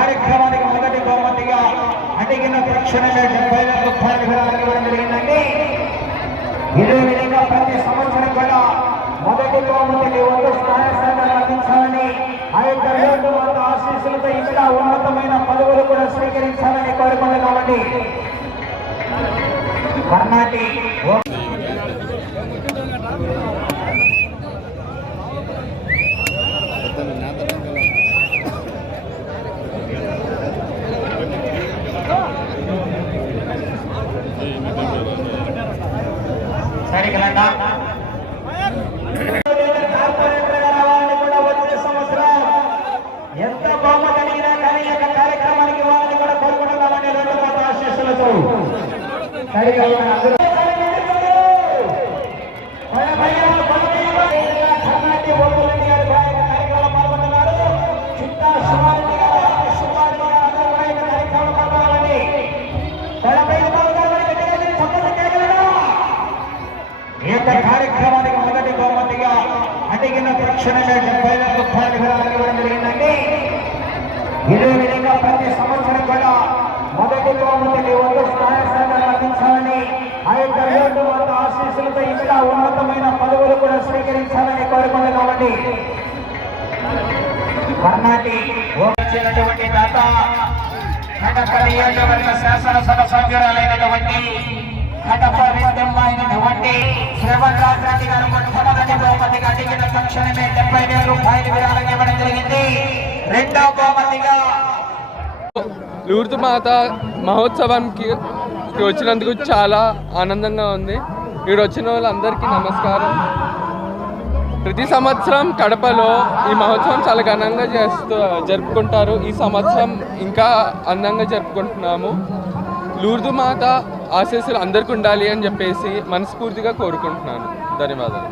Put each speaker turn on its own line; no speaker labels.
కార్యక్రమానికి మొదటి బహుమతిగా అడిగిన తక్షణమే డెబ్బై వేల రూపాయలు విరాళం ఇవ్వడం జరిగిందండి. ఇదే విధంగా ప్రతి సంవత్సరం కూడా మొదటి బహుమతికి వంద ఎంత బహుమతి అడిగినా కానీ యొక్క కార్యక్రమానికి వాళ్ళని కూడా కోరుకుంటున్నామని రెండు మాత ఆశీస్సులతో. అడిగిన తక్షణమే డెబ్బై వేల రూపాయలు విరాళం ఇవ్వడం జరిగిందండి. ఇదే విధంగా ప్రతి సంవత్సరం కూడా మొదటి బహుమతికి వంద సహాయ సహకారాలు అందించాలని ఆ రెండు వంద ఆశీస్సులతో ఇంకా ఉన్నతమైన పదవులు కూడా స్వీకరించాలని కోరుకుంటున్నామండి. కర్ణాటి వచ్చినటువంటి దాత కడప నియోజకవర్గ శాసనసభ సభ్యురాలైనటువంటి కడప విద్యమ్మ అయినటువంటి శ్రవణ్ రాజ్ గారు మొట్టమొదటి బహుమతిగా అడిగిన తక్షణమే డెబ్బై వేల రూపాయలు విరాళం ఇవ్వడం జరిగింది. రెండవ బహుమతిగా
లూర్దు మాత మహోత్సవానికి వచ్చినందుకు చాలా ఆనందంగా ఉంది. ఇక్కడ వచ్చిన వాళ్ళందరికీ నమస్కారం. ప్రతి సంవత్సరం కడపలో ఈ మహోత్సవం చాలా ఘనంగా చేస్తూ జరుపుకుంటారు. ఈ సంవత్సరం ఇంకా అందంగా జరుపుకుంటున్నాము. లూర్దు మాత ఆశీస్సులు అందరికీ ఉండాలి అని చెప్పేసి మనస్ఫూర్తిగా కోరుకుంటున్నాను. ధన్యవాదాలు.